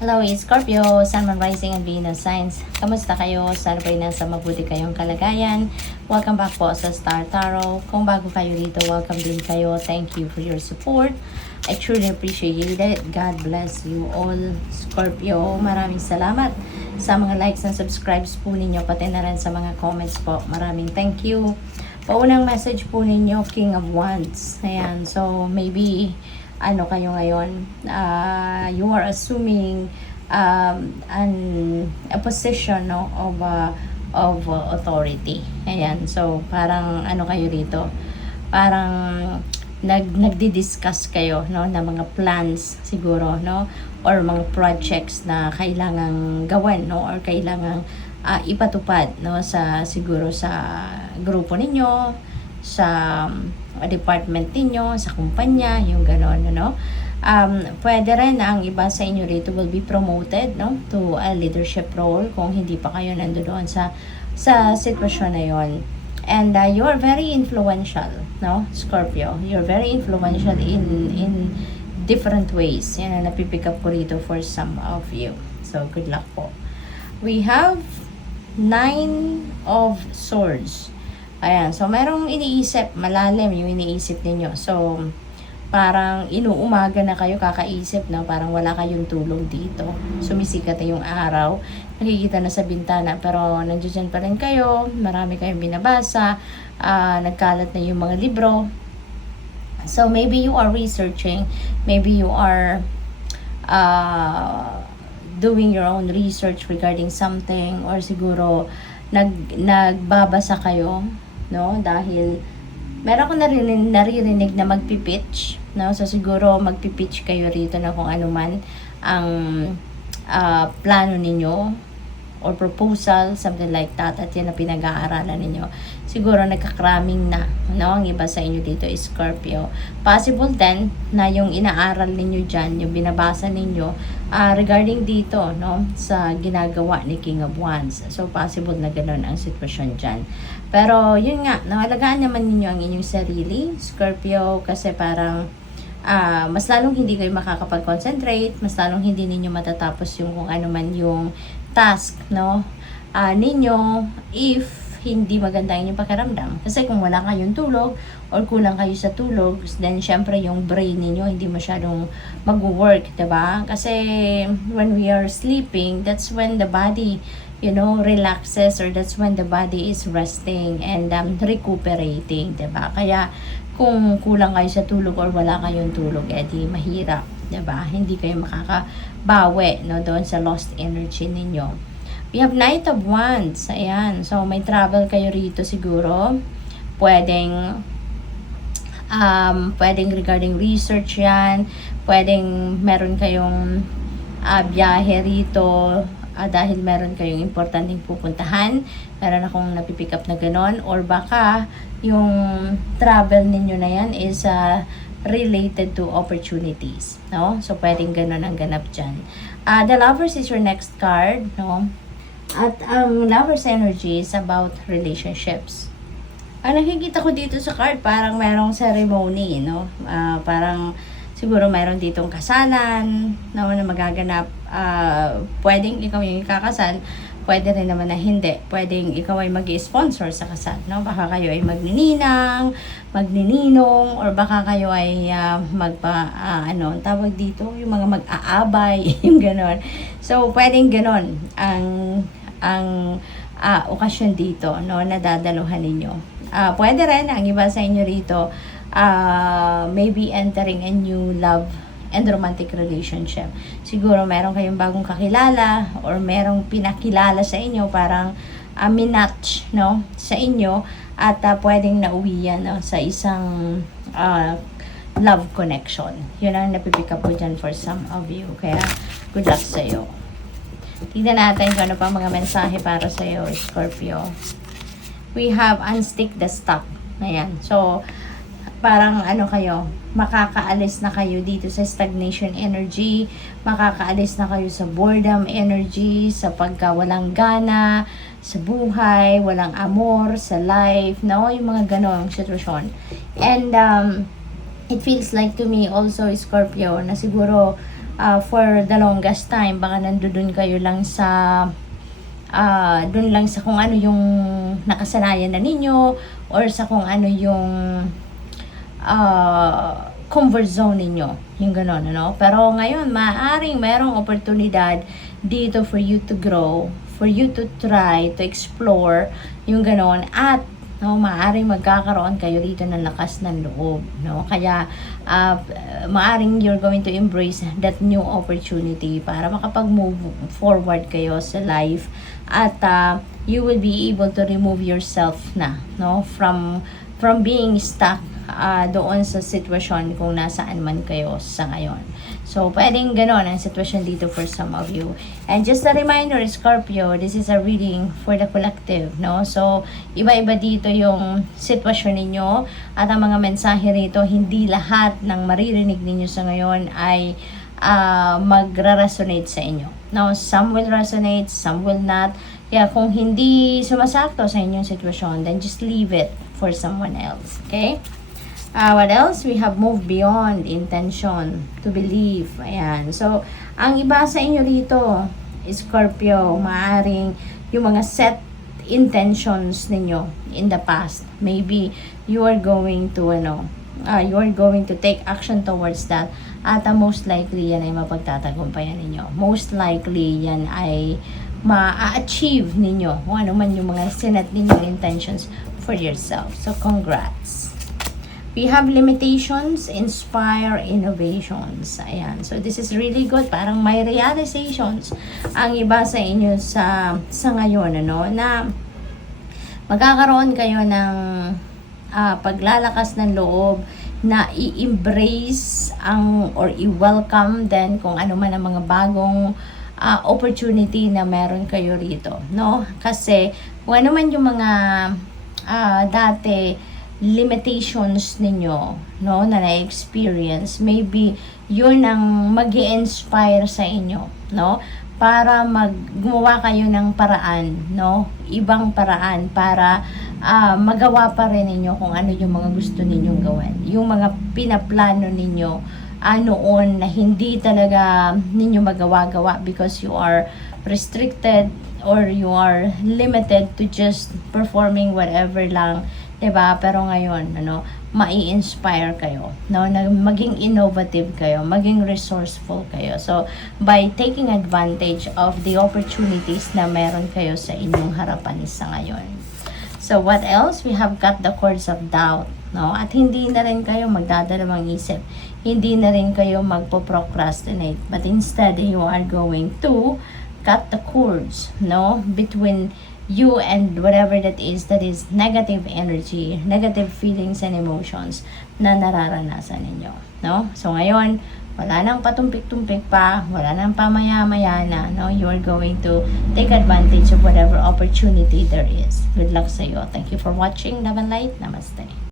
Hello, Scorpio, Sun, Moon, Rising, and Venus signs. Kamusta kayo? Sana ba nasa mabuti kayong kalagayan? Welcome back po sa Star Tarot. Kung bago kayo dito, welcome din kayo. Thank you for your support. I truly appreciate it. God bless you all, Scorpio. Maraming salamat sa mga likes and subscribes po ninyo, pati na rin sa mga comments po. Maraming thank you. Paunang message po ninyo, King of Wands. Ayan, so maybe ano kayo ngayon, you are assuming a position, no, of authority. Ayan, so parang ano kayo dito, parang nagdi-discuss kayo, no, na mga plans siguro, no, or mga projects na kailangang gawin, no, or kailangang ipatupad, no, sa siguro sa grupo ninyo, sa department ninyo, sa kumpanya, yung gano'n, ano. Pwede rin na ang iba sa inyo rito will be promoted, no, to a leadership role kung hindi pa kayo nandoon sa sitwasyon na yon. And you are very influential, no, Scorpio. You're very influential in different ways. Yan ang napipick up ko rito for some of you. So, good luck po. We have 9 of Swords. Ayan, so merong iniisip, malalim yung iniisip ninyo. So, parang inuumaga na kayo kakaisip na parang wala kayong tulog dito. Sumisikat na yung araw, nakikita na sa bintana, pero nandiyan pa rin kayo, marami kayong binabasa, nagkalat na yung mga libro. So, maybe you are researching, maybe you are doing your own research regarding something, or siguro nagbabasa kayo, no, dahil meron ko naririnig na magpipitch, no, so siguro magpipitch kayo rito na kung ano man ang plano ninyo or proposal, something like that, at yan na pinag-aaralan ninyo. Siguro nagkakraming na, no, ang iba sa inyo dito is Scorpio. Possible then na yung inaaral ninyo dyan, yung binabasa ninyo regarding dito, no, sa ginagawa ni King of Wands. So possible na ganun ang sitwasyon dyan. Pero yun nga, naalagaan naman ninyo ang inyong sarili, Scorpio, kasi parang mas lalong hindi kayo makakapag-concentrate, mas lalong hindi ninyo matatapos yung kung ano man yung task, no, ninyo, if hindi maganda yung pakiramdam. Kasi kung wala kayong tulog or kulang kayo sa tulog, then syempre yung brain ninyo hindi masyadong mag-work, diba? Kasi when we are sleeping, that's when the body, you know, relaxes, or that's when the body is resting and recuperating, diba? Kaya kung kulang kayo sa tulog or wala kayong tulog, edi mahirap, diba? Hindi kayo makakabawi, no, doon sa lost energy ninyo. We have Knight of Wands. Ayan. So, may travel kayo rito siguro. Pwedeng regarding research yan. Pwedeng meron kayong biyahe rito dahil meron kayong importanteng pupuntahan. Meron akong napipick up na ganon. Or baka yung travel ninyo na yan is related to opportunities, no? So, pwedeng ganon ang ganap dyan. The Lovers is your next card, no? At ang Lovers energy is about relationships. Ang nakikita ko dito sa card, parang merong ceremony, no? Parang siguro mayroon ditong kasalan, no, na magaganap. Pwedeng ikaw yung kakasal, pwede rin naman na hindi. Pwedeng ikaw ay mag-sponsor sa kasal, no? Baka kayo ay magnininang, magnininong, or baka kayo ay tawag dito, yung mga mag-aabay, yung ganon. So, pwedeng ganon ang okasyon dito, no, na dadaluhan ninyo. Pwede rin ang iba sa inyo rito, maybe entering a new love and romantic relationship. Siguro meron kayong bagong kakilala or merong pinakilala sa inyo, parang minatch, no, sa inyo, at pwedeng nauwi yan, no, sa isang love connection. Yun ang napipick up ko dyan for some of you. Kaya good luck sa iyo. Tignan natin kung ano pa mga mensahe para sa iyo, Scorpio. We have unstick the stuck. Ayan. So, parang ano kayo, makakaalis na kayo dito sa stagnation energy, makakaalis na kayo sa boredom energy, sa pagkawalang gana, sa buhay, walang amor, sa life, no? Yung mga ganong sitwasyon. And, it feels like to me also, Scorpio, na siguro for the longest time. Baka nandun kayo lang sa dun lang sa kung ano yung nakasanayan na ninyo, or sa kung ano yung comfort zone ninyo, yung gano'n, ano? Pero ngayon, maaaring merong oportunidad dito for you to grow, for you to try, to explore, yung gano'n, at no, maaaring magkakaroon kayo dito ng lakas ng loob, no? Kaya maaaring you're going to embrace that new opportunity para makapag-move forward kayo sa life, at you will be able to remove yourself na, no, from being stuck doon sa sitwasyon kung nasaan man kayo sa ngayon. So, pwedeng ganon ang sitwasyon dito for some of you. And just a reminder, Scorpio, this is a reading for the collective, no? So, iba-iba dito yung sitwasyon ninyo, at ang mga mensahe rito, hindi lahat ng maririnig ninyo sa ngayon ay magra-resonate sa inyo. No, some will resonate, some will not. Kaya kung hindi sumasakto sa inyong sitwasyon, then just leave it for someone else. Okay? What else? We have moved beyond intention to believe. Ayan. So, ang iba sa inyo rito, Scorpio, maaring yung mga set intentions ninyo in the past. Maybe you are going to, you are going to take action towards that. At most likely, yan ay mapagtatagumpayan ninyo. Most likely, yan ay ma-achieve ninyo kung ano man yung mga sinet ninyong intentions for yourself. So, congrats. We have limitations, inspire innovations. Ayan. So, this is really good. Parang may realizations ang iba sa inyo sa ngayon, ano, na magkakaroon kayo ng paglalakas ng loob na i-embrace or i-welcome then kung ano man ang mga bagong opportunity na meron kayo rito, no? Kasi kung ano man yung mga dati limitations ninyo, no, na na-experience, maybe yun ang mag-i-inspire sa inyo, no, para gumawa kayo ng paraan, no, ibang paraan para magawa pa rin ninyo kung ano yung mga gusto ninyong gawin, yung mga pinaplano ninyo noon na hindi talaga ninyo magawa-gawa because you are restricted or you are limited to just performing whatever lang, 'di ba? Pero ngayon, mai-inspire kayo, no, na maging innovative kayo, maging resourceful kayo. So, by taking advantage of the opportunities na meron kayo sa inyong harapan sa ngayon. So, what else? We have got the cords of doubt, no? At hindi na rin kayo magdadalawang isip. Hindi na rin kayo magpo-procrastinate. But instead, you are going to cut the cords, no, between you and whatever that is negative energy, negative feelings and emotions na nararanasan ninyo, no? So ngayon, wala nang patumpik-tumpik pa, wala nang pamaya-maya na, no? You are going to take advantage of whatever opportunity there is. Good luck sa iyo. Thank you for watching. Love and light. Namaste.